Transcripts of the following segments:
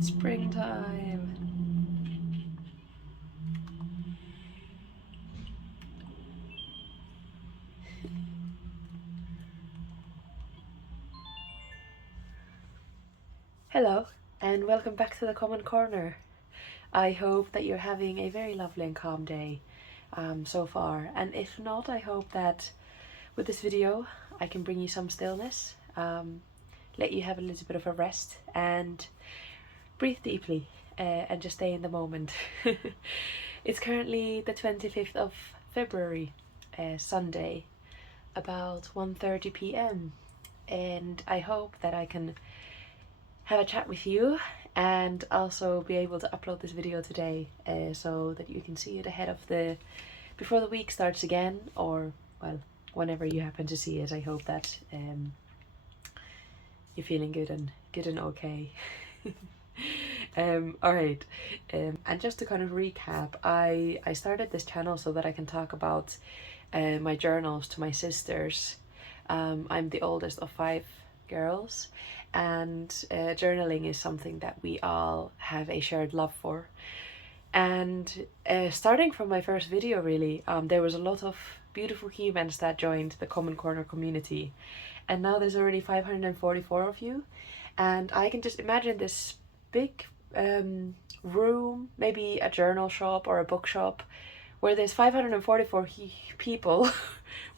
Springtime. Hello, and welcome back to the Common Corner. I hope that you're having a very lovely and calm day so far, and if not, I hope that with this video I can bring you some stillness, let you have a little bit of a rest, and breathe deeply and just stay in the moment. It's currently the 25th of February, Sunday, about 1:30 p.m. and I hope that I can have a chat with you and also be able to upload this video today so that you can see it ahead of before the week starts again, or well, whenever you happen to see it. I hope that you're feeling good and okay. Alright, and just to kind of recap, I started this channel so that I can talk about my journals to my sisters. I'm the oldest of 5 girls, and journaling is something that we all have a shared love for. And starting from my first video, really, there was a lot of beautiful humans that joined the Common Corner community, and now there's already 544 of you, and I can just imagine this big room, maybe a journal shop or a bookshop, where there's 544 people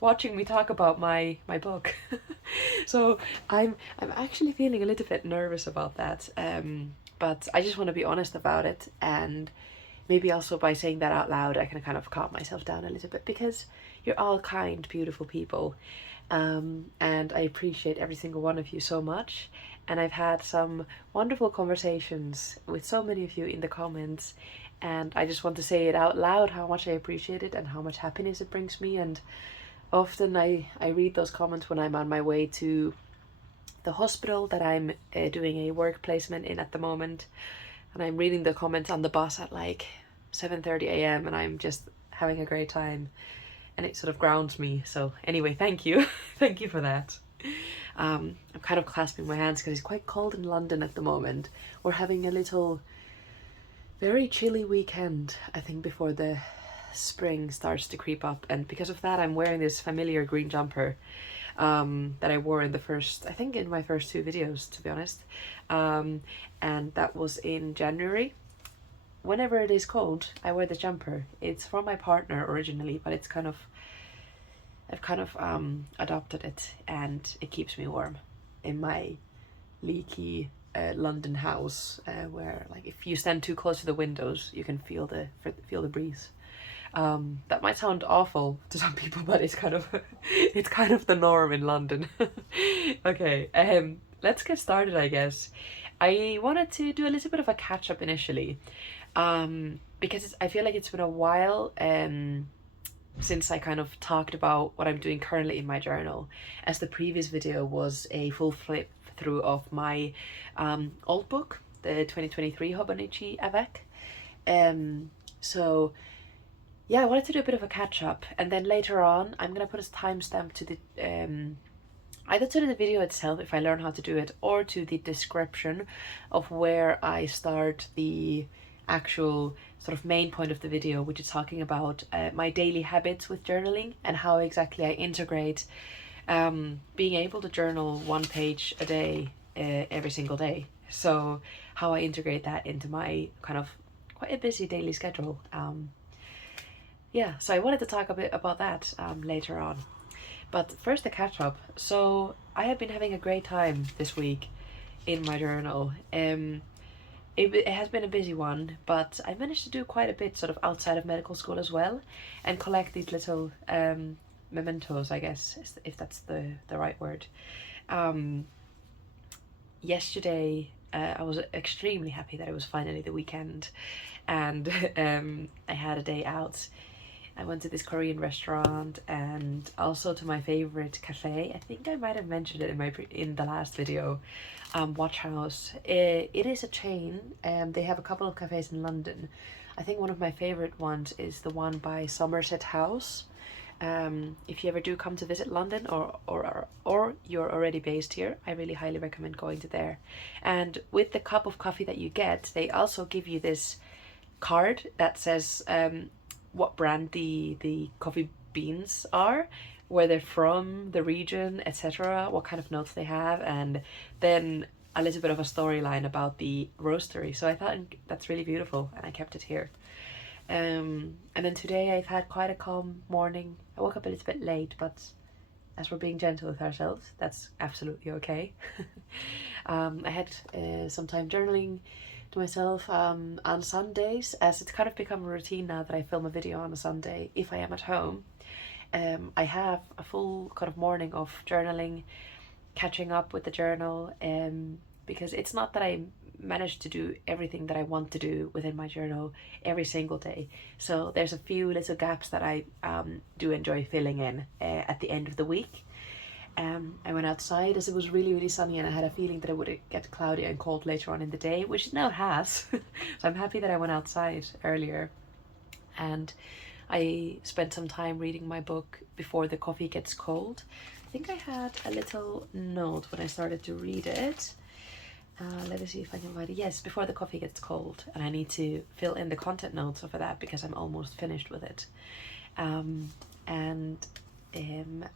watching me talk about my book. So I'm actually feeling a little bit nervous about that, but I just want to be honest about it, and maybe also by saying that out loud I can kind of calm myself down a little bit, because you're all kind, beautiful people, and I appreciate every single one of you so much. And I've had some wonderful conversations with so many of you in the comments, and I just want to say it out loud how much I appreciate it and how much happiness it brings me. And often I read those comments when I'm on my way to the hospital that I'm doing a work placement in at the moment, and I'm reading the comments on the bus at like 7:30 a.m. and I'm just having a great time, and it sort of grounds me. So anyway, thank you. Thank you for that. I'm kind of clasping my hands because it's quite cold in London at the moment. We're having a little very chilly weekend, I think, before the spring starts to creep up, and because of that I'm wearing this familiar green jumper that I wore in my first 2 videos, to be honest, and that was in January. Whenever it is cold, I wear the jumper. It's from my partner originally, but I've kind of adopted it, and it keeps me warm in my leaky London house, where, like, if you stand too close to the windows, you can feel the breeze. That might sound awful to some people, but it's kind of it's kind of the norm in London. Okay, let's get started, I guess. I wanted to do a little bit of a catch up initially, because I feel like it's been a while since I kind of talked about what I'm doing currently in my journal, as the previous video was a full flip through of my old book, the 2023 Hobonichi Avec. So yeah, I wanted to do a bit of a catch up, and then later on I'm gonna put a timestamp to the either to the video itself if I learn how to do it, or to the description of where I start the actual sort of main point of the video, which is talking about my daily habits with journaling and how exactly I integrate being able to journal 1 page a day every single day. So how I integrate that into my kind of quite a busy daily schedule. Yeah, so I wanted to talk a bit about that later on. But first, the catch up. So I have been having a great time this week in my journal. It has been a busy one, but I managed to do quite a bit sort of outside of medical school as well, and collect these little mementos, I guess, if that's the right word. Yesterday, I was extremely happy that it was finally the weekend, and I had a day out. I went to this Korean restaurant and also to my favorite cafe. I think I might have mentioned it in the last video. Watch House. It is a chain, and they have a couple of cafes in London. I think one of my favorite ones is the one by Somerset House. If you ever do come to visit London, or you're already based here, I really highly recommend going to there. And with the cup of coffee that you get, they also give you this card that says what brand the coffee beans are, where they're from, the region, etc., what kind of notes they have, and then a little bit of a storyline about the roastery. So I thought that's really beautiful, and I kept it here. And then today I've had quite a calm morning. I woke up a little bit late, but as we're being gentle with ourselves, that's absolutely okay. I had some time journaling to myself on Sundays, as it's kind of become a routine now that I film a video on a Sunday if I am at home. I have a full kind of morning of journaling, catching up with the journal, because it's not that I managed to do everything that I want to do within my journal every single day. So there's a few little gaps that I do enjoy filling in at the end of the week. I went outside as it was really, really sunny, and I had a feeling that it would get cloudy and cold later on in the day, which it now has. So I'm happy that I went outside earlier. And I spent some time reading my book Before the Coffee Gets Cold. I think I had a little note when I started to read it. Let me see if I can find it. Yes, Before the Coffee Gets Cold. And I need to fill in the content notes for that because I'm almost finished with it. I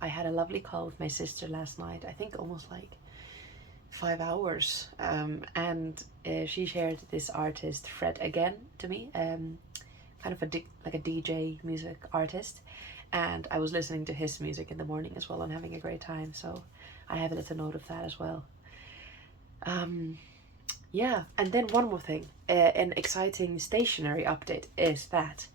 had a lovely call with my sister last night. I think almost like 5 hours. She shared this artist, Fred Again, to me. Kind of like a DJ music artist. And I was listening to his music in the morning as well and having a great time. So I have a little note of that as well. Yeah, and then one more thing, an exciting stationery update is that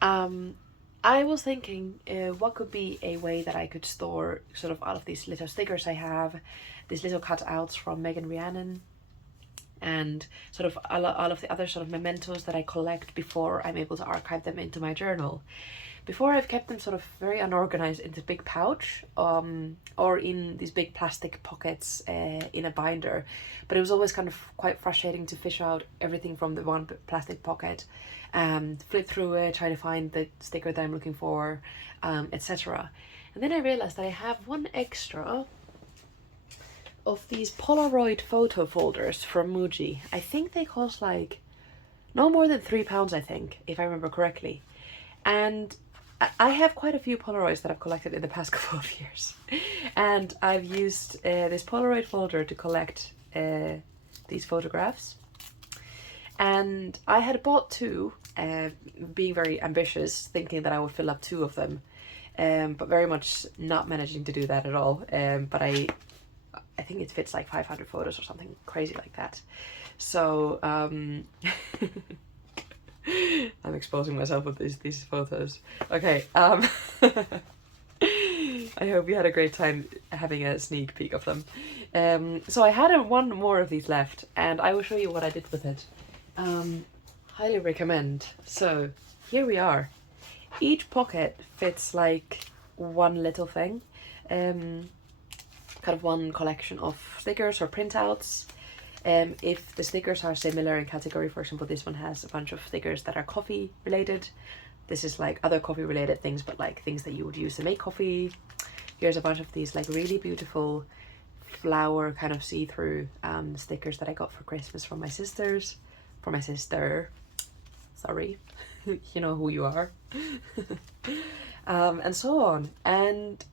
I was thinking what could be a way that I could store sort of all of these little stickers I have, these little cutouts from Megan Rhiannon, and sort of all of the other sort of mementos that I collect before I'm able to archive them into my journal. Before, I've kept them sort of very unorganized in this big pouch, or in these big plastic pockets in a binder. But it was always kind of quite frustrating to fish out everything from the one plastic pocket, flip through it, try to find the sticker that I'm looking for, etc. And then I realized that I have one extra of these Polaroid photo folders from Muji. I think they cost like no more than £3, I think, if I remember correctly. And I have quite a few Polaroids that I've collected in the past couple of years. And I've used this Polaroid folder to collect these photographs. And I had bought two, being very ambitious, thinking that I would fill up two of them. But very much not managing to do that at all. But I think it fits like 500 photos or something crazy like that. So I'm exposing myself with these photos. Okay, I hope you had a great time having a sneak peek of them. So I had one more of these left, and I will show you what I did with it. Highly recommend. So here we are. Each pocket fits like one little thing. Kind of one collection of stickers or printouts. If the stickers are similar in category, for example, this one has a bunch of stickers that are coffee related. This is like other coffee related things, but like things that you would use to make coffee. Here's a bunch of these like really beautiful flower kind of see-through stickers that I got for Christmas from my sisters. For my sister. Sorry. You know who you are. And so on. And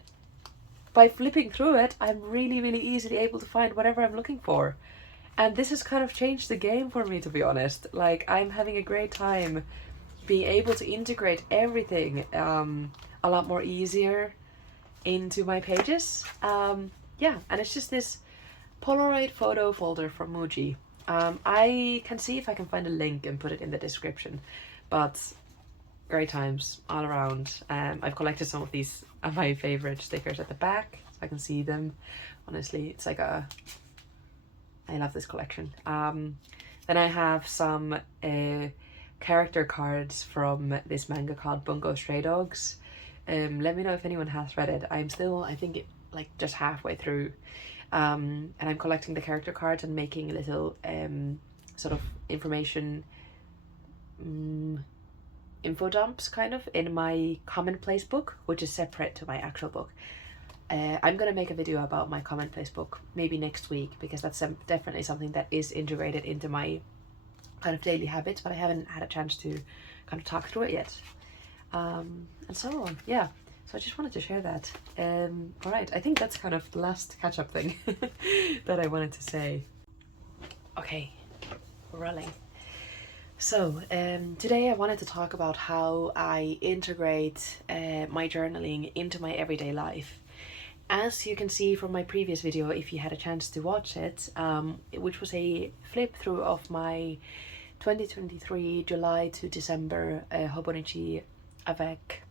by flipping through it, I'm really, really easily able to find whatever I'm looking for. And this has kind of changed the game for me, to be honest. Like, I'm having a great time being able to integrate everything a lot more easier into my pages. Yeah, and it's just this Polaroid photo folder from Muji. I can see if I can find a link and put it in the description. But great times all around. I've collected some of these of my favorite stickers at the back, so I can see them. Honestly, it's like I love this collection. Then I have some character cards from this manga called Bungo Stray Dogs. Let me know if anyone has read it. I'm still, I think, like just halfway through. And I'm collecting the character cards and making little sort of information info dumps kind of in my commonplace book, which is separate to my actual book. I'm gonna make a video about my commonplace book maybe next week, because that's definitely something that is integrated into my kind of daily habits, but I haven't had a chance to kind of talk through it yet. And so on, yeah. So I just wanted to share that. All right, I think that's kind of the last catch-up thing that I wanted to say. Okay, we're rolling. So today I wanted to talk about how I integrate my journaling into my everyday life. As you can see from my previous video, if you had a chance to watch it, which was a flip through of my 2023 July to December Hobonichi Avec,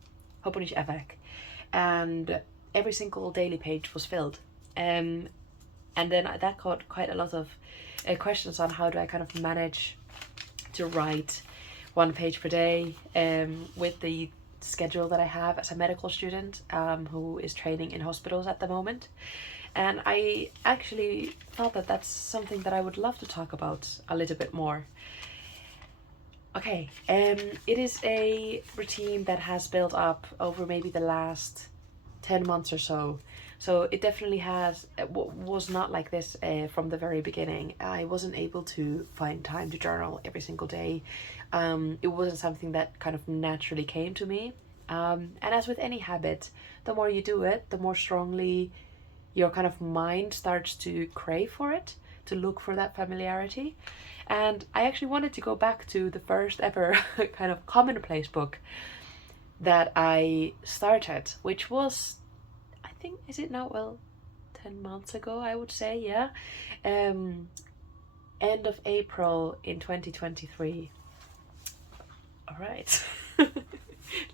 and every single daily page was filled. And then that got quite a lot of questions on how do I kind of manage to write 1 page per day with the schedule that I have as a medical student who is training in hospitals at the moment. And I actually thought that that's something that I would love to talk about a little bit more. Okay, it is a routine that has built up over maybe the last 10 months or so. So it definitely was not like this from the very beginning. I wasn't able to find time to journal every single day. It wasn't something that kind of naturally came to me. And as with any habit, the more you do it, the more strongly your kind of mind starts to crave for it, to look for that familiarity. And I actually wanted to go back to the first ever kind of commonplace book that I started, which was, I think, is it now? Well, 10 months ago, I would say, yeah. End of April in 2023. All right.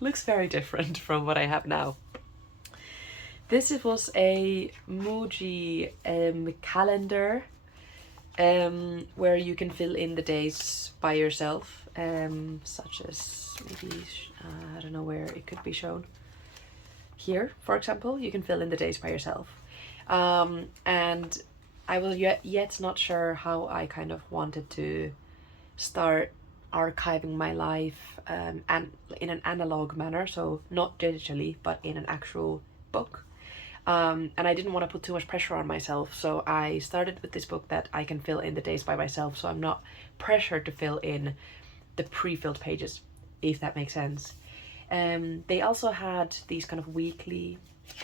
Looks very different from what I have now. This was a Muji calendar where you can fill in the days by yourself, such as maybe, I don't know where it could be shown. Here, for example, you can fill in the days by yourself. And I was yet not sure how I kind of wanted to start archiving my life and in an analog manner, so not digitally, but in an actual book. And I didn't want to put too much pressure on myself, so I started with this book that I can fill in the days by myself, so I'm not pressured to fill in the pre-filled pages, if that makes sense. They also had these kind of weekly,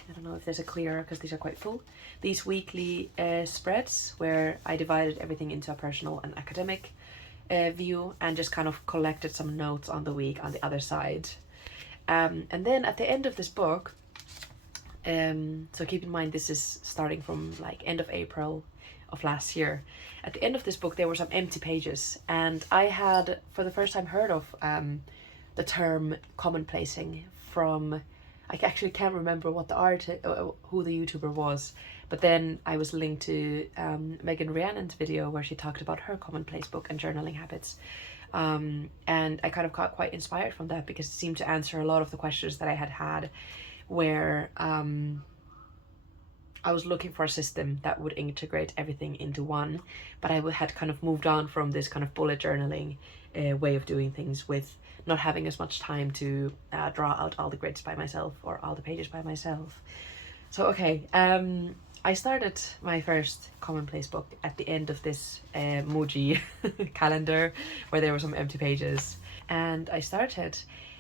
I don't know if there's a clearer because these are quite full, these weekly spreads where I divided everything into a personal and academic view and just kind of collected some notes on the week on the other side. And then at the end of this book, so keep in mind this is starting from like end of April of last year. At the end of this book there were some empty pages, and I had for the first time heard of the term commonplacing from, I actually can't remember what the who the YouTuber was, but then I was linked to Megan Rhiannon's video where she talked about her commonplace book and journaling habits. And I kind of got quite inspired from that because it seemed to answer a lot of the questions that I had where I was looking for a system that would integrate everything into one, but I had kind of moved on from this kind of bullet journaling way of doing things, with not having as much time to draw out all the grids by myself or all the pages by myself. So okay, I started my first commonplace book at the end of this Muji calendar where there were some empty pages, and I started,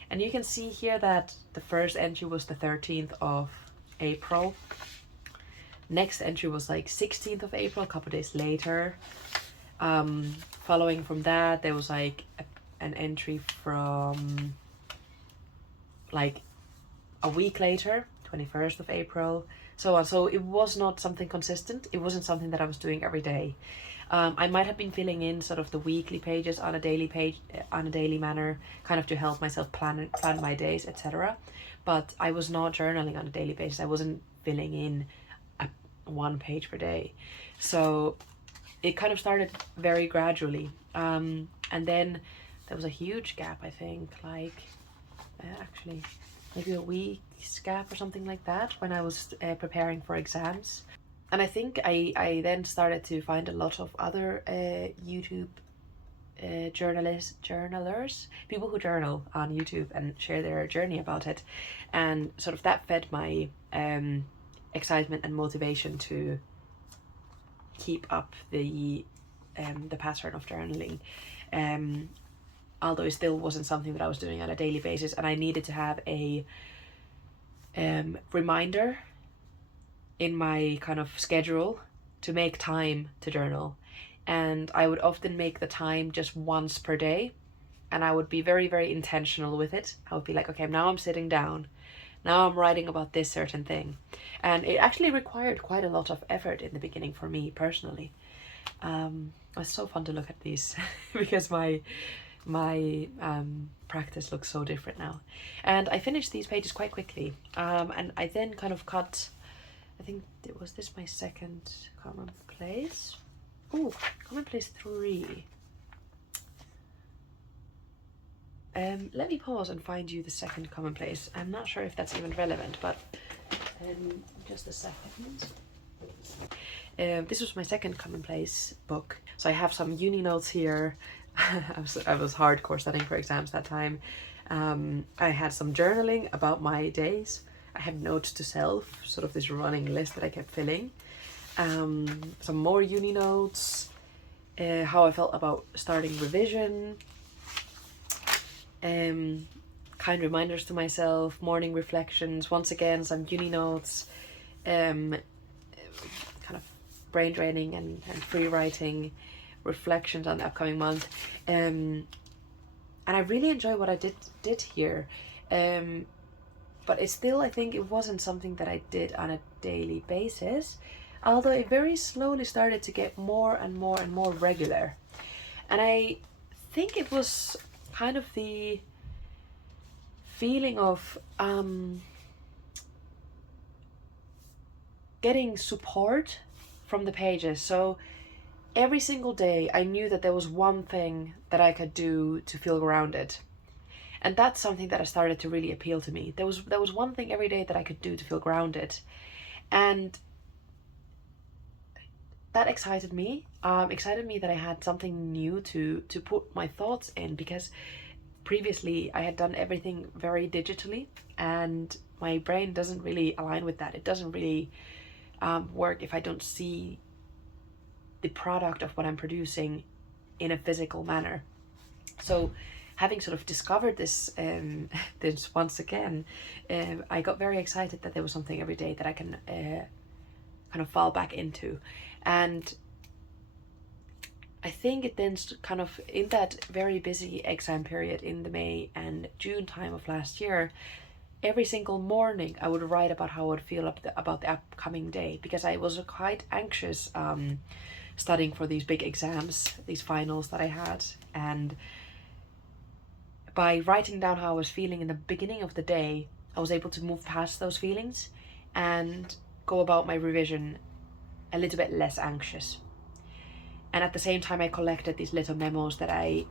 and you can see here that the first entry was the 13th of April. Next entry was like 16th of April, a couple days later. Following from that, there was like an entry from like a week later, 21st of April, so on. So it was not something consistent. It wasn't something that I was doing every day. I might have been filling in sort of the weekly pages on a daily manner, kind of to help myself plan my days, etc. But I was not journaling on a daily basis. I wasn't filling in 1 page per day. So it kind of started very gradually. And then there was a huge gap, I think, like actually maybe a week's gap or something like that when I was preparing for exams. And I think I then started to find a lot of other YouTube journalers, people who journal on YouTube and share their journey about it, and sort of that fed my excitement and motivation to keep up the pattern of journaling. Although it still wasn't something that I was doing on a daily basis, and I needed to have a reminder in my kind of schedule to make time to journal. And I would often make the time just once per day, and I would be very, very intentional with it. I would be like, okay, now I'm sitting down, now I'm writing about this certain thing. And it actually required quite a lot of effort in the beginning for me personally. It was so fun to look at these because my practice looks so different now. And I finished these pages quite quickly, and I then kind of cut, I think it was this my second commonplace. Ooh, commonplace 3. Let me pause and find you the second commonplace. I'm not sure if that's even relevant, but just a second. This was my second commonplace book. So I have some uni notes here. I was hardcore studying for exams that time. I had some journaling about my days. I had notes to self, sort of this running list that I kept filling. Some more uni notes, how I felt about starting revision, kind reminders to myself, morning reflections, once again some uni notes, kind of brain draining and free writing, reflections on the upcoming month, and I really enjoy what I did here, but it's still, I think it wasn't something that I did on a daily basis, although it very slowly started to get more and more and more regular. And I think it was kind of the feeling of getting support from the pages. So every single day I knew that there was one thing that I could do to feel grounded. And that's something that started to really appeal to me. There was one thing every day that I could do to feel grounded. And that excited me. Excited me that I had something new to put my thoughts in, because previously I had done everything very digitally, and my brain doesn't really align with that. It doesn't really work if I don't see the product of what I'm producing in a physical manner. So having sort of discovered this this once again, I got very excited that there was something every day that I can kind of fall back into. And I think it then kind of, in that very busy exam period in the May and June time of last year, every single morning I would write about how I would feel about the upcoming day, because I was quite anxious studying for these big exams, these finals that I had. And by writing down how I was feeling in the beginning of the day, I was able to move past those feelings and go about my revision a little bit less anxious. And at the same time, I collected these little memos that I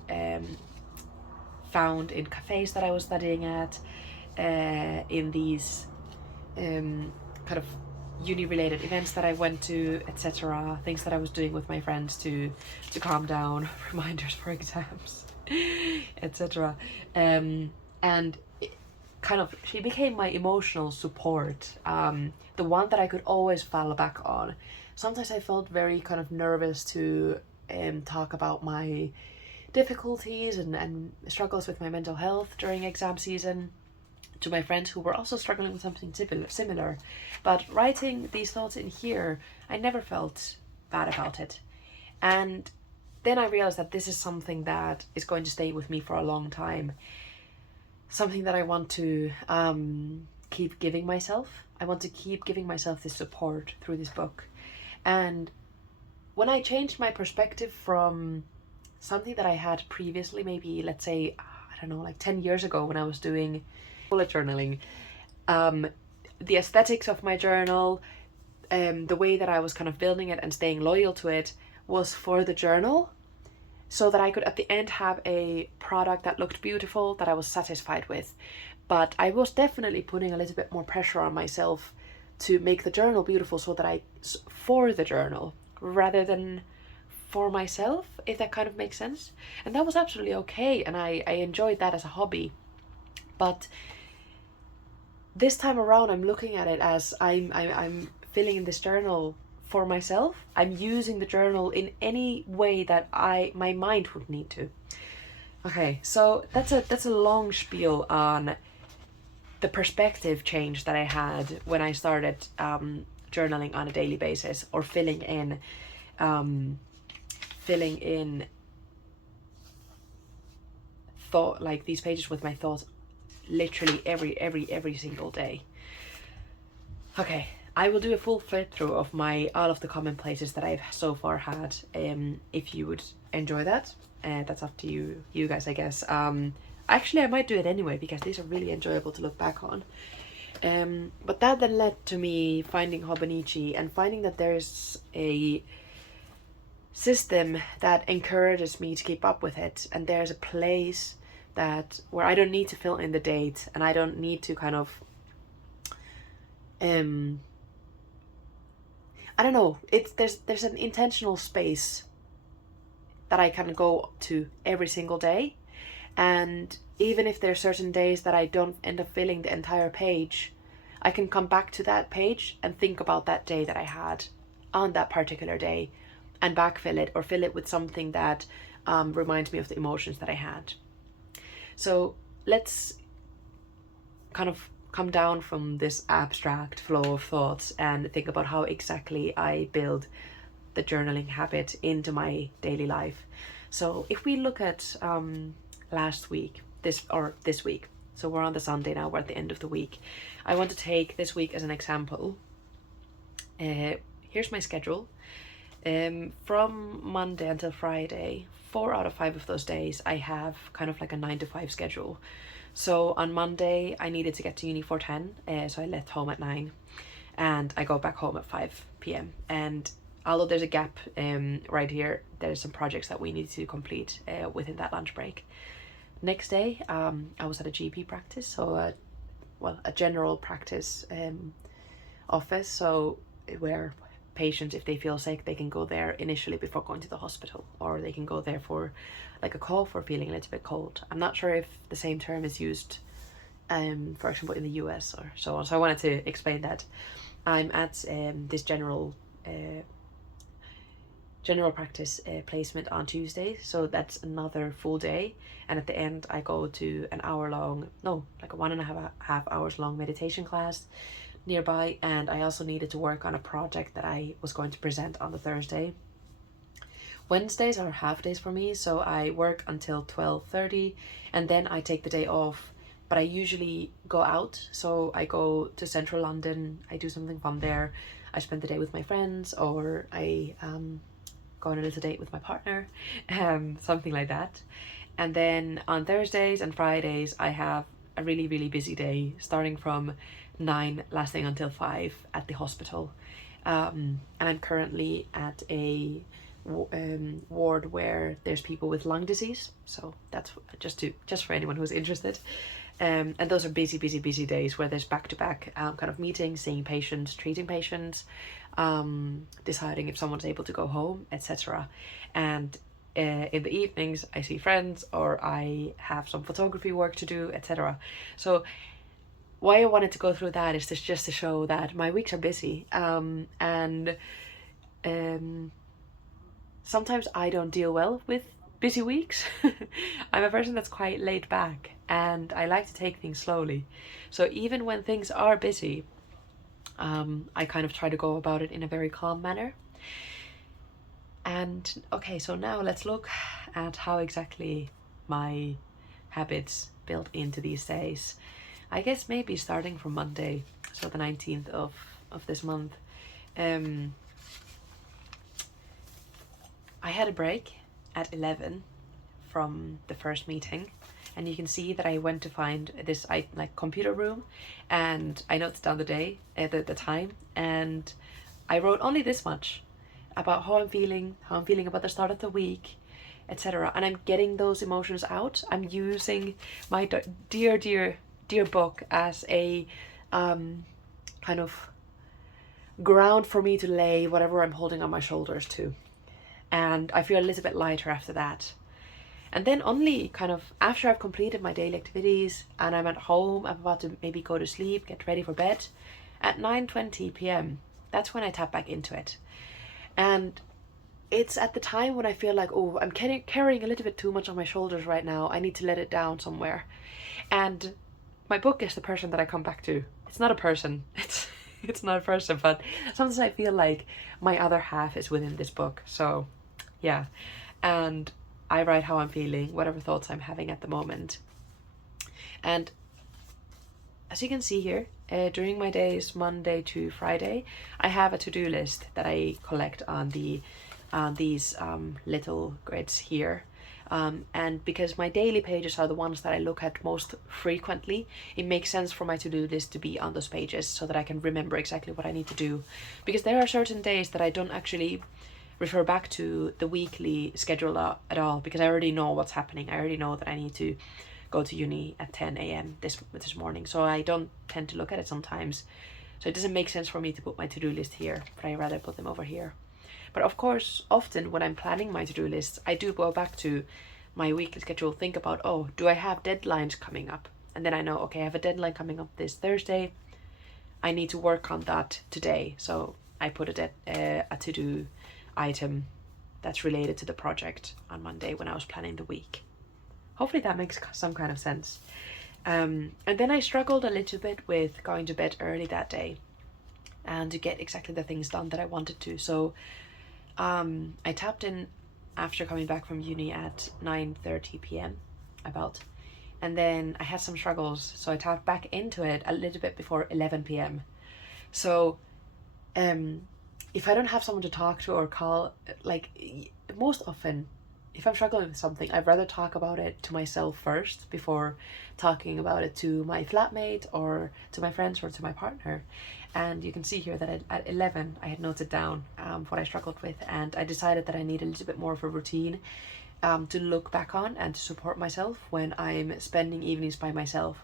found in cafes that I was studying at, in these kind of uni-related events that I went to, etc. Things that I was doing with my friends to calm down, reminders for exams, etc. And it kind of, she became my emotional support, the one that I could always fall back on. Sometimes I felt very kind of nervous to talk about my difficulties and struggles with my mental health during exam season to my friends who were also struggling with something similar. But writing these thoughts in here, I never felt bad about it. And then I realized that this is something that is going to stay with me for a long time. Something that I want to keep giving myself. I want to keep giving myself this support through this book. And when I changed my perspective from something that I had previously, maybe let's say, I don't know, like 10 years ago when I was doing bullet journaling, the aesthetics of my journal, the way that I was kind of building it and staying loyal to it was for the journal, so that I could at the end have a product that looked beautiful, that I was satisfied with. But I was definitely putting a little bit more pressure on myself to make the journal beautiful, so that for the journal rather than for myself, if that kind of makes sense. And that was absolutely okay, and I enjoyed that as a hobby. But this time around, I'm looking at it as I'm filling in this journal for myself. I'm using the journal in any way that my mind would need to. Okay, so that's a long spiel on the perspective change that I had when I started journaling on a daily basis, or filling in thought, like these pages with my thoughts, literally every single day. Okay, I will do a full flip through of all of the commonplaces that I've so far had. If you would enjoy that, that's up to you guys, I guess. Actually, I might do it anyway because these are really enjoyable to look back on. But that then led to me finding Hobonichi and finding that there's a system that encourages me to keep up with it, and there's a place where I don't need to fill in the date, and I don't need to kind of I don't know, there's an intentional space that I can go to every single day. And even if there's certain days that I don't end up filling the entire page, I can come back to that page and think about that day that I had on that particular day, and backfill it or fill it with something that reminds me of the emotions that I had. So let's kind of come down from this abstract flow of thoughts and think about how exactly I build the journaling habit into my daily life. So if we look at this week, so we're on the Sunday now, we're at the end of the week. I want to take this week as an example. Here's my schedule. From Monday until Friday, 4 out of 5 of those days I have kind of like a 9 to 5 schedule. So on Monday I needed to get to uni for 10, so I left home at 9 and I go back home at 5 p.m. And although there's a gap right here, there's some projects that we need to complete within that lunch break. Next day I was at a GP practice, so a general practice office, so where patients, if they feel sick, they can go there initially before going to the hospital, or they can go there for like a cough or feeling a little bit cold. I'm not sure if the same term is used for example in the US or so on, so I wanted to explain that. I'm at this general practice placement on Tuesday, so that's another full day, and at the end I go to a 1.5 hours long meditation class nearby, and I also needed to work on a project that I was going to present on the Thursday. Wednesdays are half days for me, so I work until 12:30 and then I take the day off, but I usually go out, so I go to central London, I do something fun there, I spend the day with my friends, or I go on a little date with my partner, something like that. And then on Thursdays and Fridays I have a really busy day, starting from 9, lasting until 5 at the hospital. And I'm currently at a ward where there's people with lung disease, so that's just for anyone who's interested. And those are busy days where there's back-to-back kind of meetings, seeing patients, treating patients, deciding if someone's able to go home, etc. And in the evenings I see friends, or I have some photography work to do, etc. So why I wanted to go through that is just to show that my weeks are busy, and sometimes I don't deal well with busy weeks. I'm a person that's quite laid back and I like to take things slowly. So even when things are busy, I kind of try to go about it in a very calm manner. And okay, so now let's look at how exactly my habits built into these days. I guess maybe starting from Monday, so the 19th of this month. I had a break at 11 from the first meeting, and you can see that I went to find this computer room, and I noted down the day, the time, and I wrote only this much about how I'm feeling about the start of the week, etc. And I'm getting those emotions out. I'm using my dear book as a kind of ground for me to lay whatever I'm holding on my shoulders to. and I feel a little bit lighter after that. And then only kind of after I've completed my daily activities and I'm at home, I'm about to maybe go to sleep, get ready for bed, at 9:20 p.m., that's when I tap back into it. And it's at the time when I feel like, oh, I'm carrying a little bit too much on my shoulders right now. I need to let it down somewhere. And my book is the person that I come back to. It's not a person. It's not a person, but sometimes I feel like my other half is within this book. So yeah. And I write how I'm feeling, whatever thoughts I'm having at the moment. And as you can see here, during my days Monday to Friday, I have a to-do list that I collect on these little grids here. And because my daily pages are the ones that I look at most frequently, it makes sense for my to-do list to be on those pages so that I can remember exactly what I need to do. Because there are certain days that I don't actually refer back to the weekly schedule at all, because I already know what's happening. I already know that I need to go to uni at 10 a.m. this morning, so I don't tend to look at it sometimes. So it doesn't make sense for me to put my to-do list here, but I rather put them over here. But of course, often when I'm planning my to-do lists, I do go back to my weekly schedule, think about, oh, do I have deadlines coming up? And then I know, okay, I have a deadline coming up this Thursday. I need to work on that today. So I put a to-do item that's related to the project on Monday when I was planning the week. Hopefully that makes some kind of sense. And then I struggled a little bit with going to bed early that day and to get exactly the things done that I wanted to. So I tapped in after coming back from uni at 9:30 p.m. about, and then I had some struggles, so I tapped back into it a little bit before 11 p.m. So if I don't have someone to talk to or call, like most often, if I'm struggling with something, I'd rather talk about it to myself first before talking about it to my flatmate or to my friends or to my partner. And you can see here that at 11 I had noted down what I struggled with, and I decided that I need a little bit more of a routine to look back on and to support myself when I'm spending evenings by myself.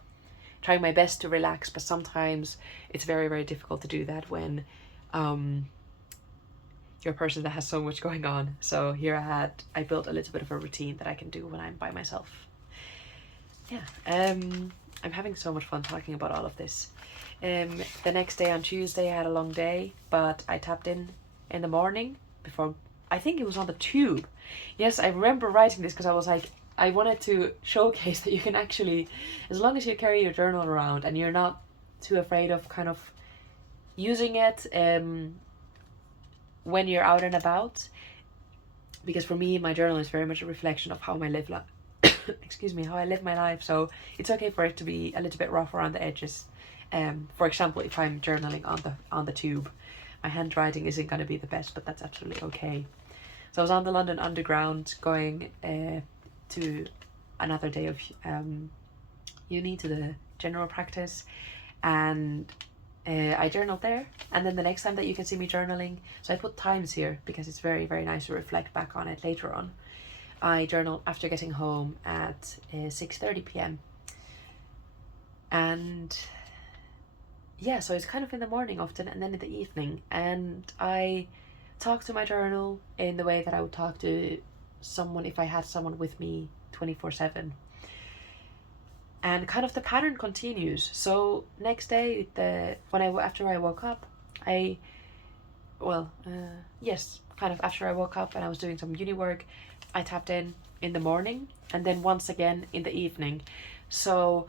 Trying my best to relax, but sometimes it's very, very difficult to do that when you're a person that has so much going on. So here I built a little bit of a routine that I can do when I'm by myself. Yeah, I'm having so much fun talking about all of this. The next day on Tuesday I had a long day, but I tapped in the morning before, I think it was on the tube. Yes, I remember writing this because I was like, I wanted to showcase that you can actually, as long as you carry your journal around and you're not too afraid of kind of using it when you're out and about, because for me my journal is very much a reflection of how I live how I live my life. So it's okay for it to be a little bit rough around the edges. For example, if I'm journaling on the tube, my handwriting isn't going to be the best, but that's absolutely okay. So I was on the London Underground going to another day of uni, to the general practice, and I journaled there. And then the next time that you can see me journaling, so I put times here because it's very, very nice to reflect back on it later on. I journaled after getting home at 6:30 p.m. And yeah, so it's kind of in the morning often and then in the evening. And I talk to my journal in the way that I would talk to someone if I had someone with me 24/7. And kind of the pattern continues. So next day, after I woke up, kind of after I woke up and I was doing some uni work, I tapped in the morning and then once again in the evening. So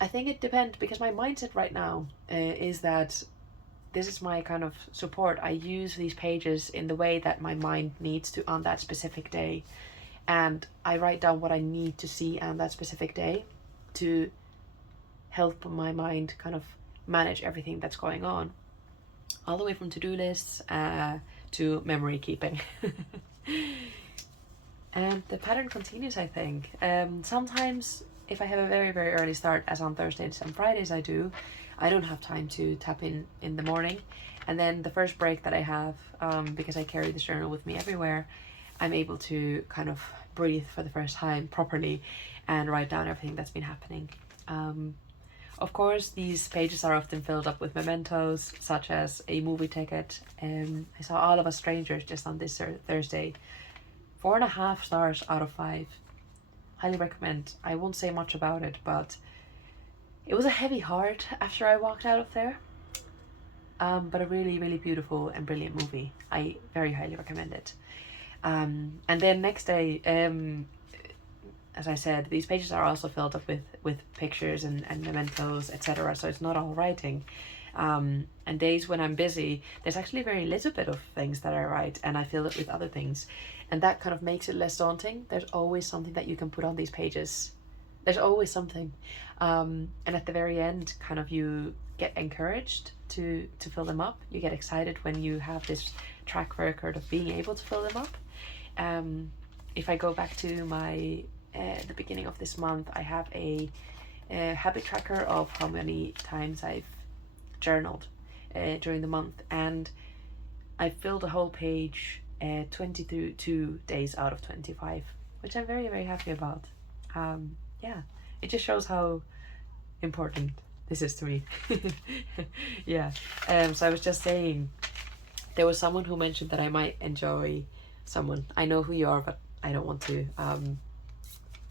I think it depends, because my mindset right now is that this is my kind of support. I use these pages in the way that my mind needs to on that specific day. And I write down what I need to see on that specific day to help my mind kind of manage everything that's going on, all the way from to-do lists to memory keeping. And the pattern continues, I think. Sometimes if I have a very, very early start, as on Thursdays and Fridays I don't have time to tap in the morning. And then the first break that I have, because I carry this journal with me everywhere, I'm able to kind of breathe for the first time properly and write down everything that's been happening. Of course, these pages are often filled up with mementos, such as a movie ticket. I saw All of Us Strangers just on this Thursday. 4.5 stars out of 5. Highly recommend. I won't say much about it, but it was a heavy heart after I walked out of there. But a really, really beautiful and brilliant movie. I very highly recommend it. And then next day, as I said, these pages are also filled up with pictures and mementos, etc. So it's not all writing. And days when I'm busy, there's actually very little bit of things that I write, and I fill it with other things. And that kind of makes it less daunting. There's always something that you can put on these pages. There's always something. And at the very end, kind of you get encouraged to fill them up. You get excited when you have this track record of being able to fill them up. If I go back to my the beginning of this month, I have a habit tracker of how many times I've journaled during the month, and I filled a whole page 22 days out of 25, which I'm very, very happy about. Yeah, it just shows how important this is to me. Yeah. So I was just saying, there was someone who mentioned that I might enjoy someone. I know who you are, but I don't want to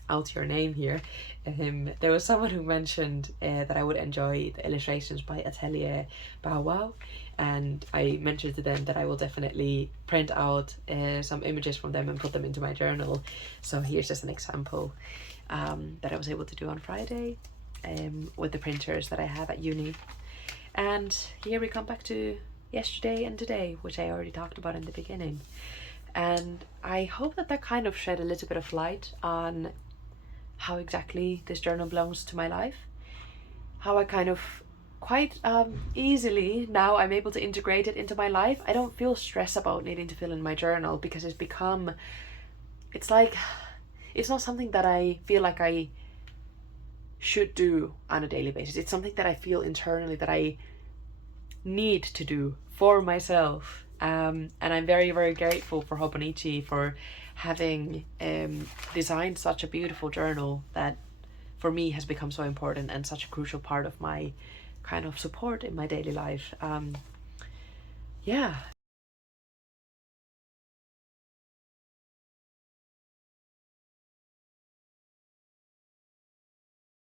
out your name here. There was someone who mentioned that I would enjoy the illustrations by Atelier Bow Wow, and I mentioned to them that I will definitely print out some images from them and put them into my journal. So here's just an example that I was able to do on Friday with the printers that I have at uni. And here we come back to yesterday and today, which I already talked about in the beginning. And I hope that kind of shed a little bit of light on how exactly this journal belongs to my life. How I kind of quite easily now I'm able to integrate it into my life. I don't feel stress about needing to fill in my journal because it's like, it's not something that I feel like I should do on a daily basis. It's something that I feel internally that I need to do for myself. And I'm very, very grateful for Hobonichi for having designed such a beautiful journal that for me has become so important and such a crucial part of my kind of support in my daily life. Yeah,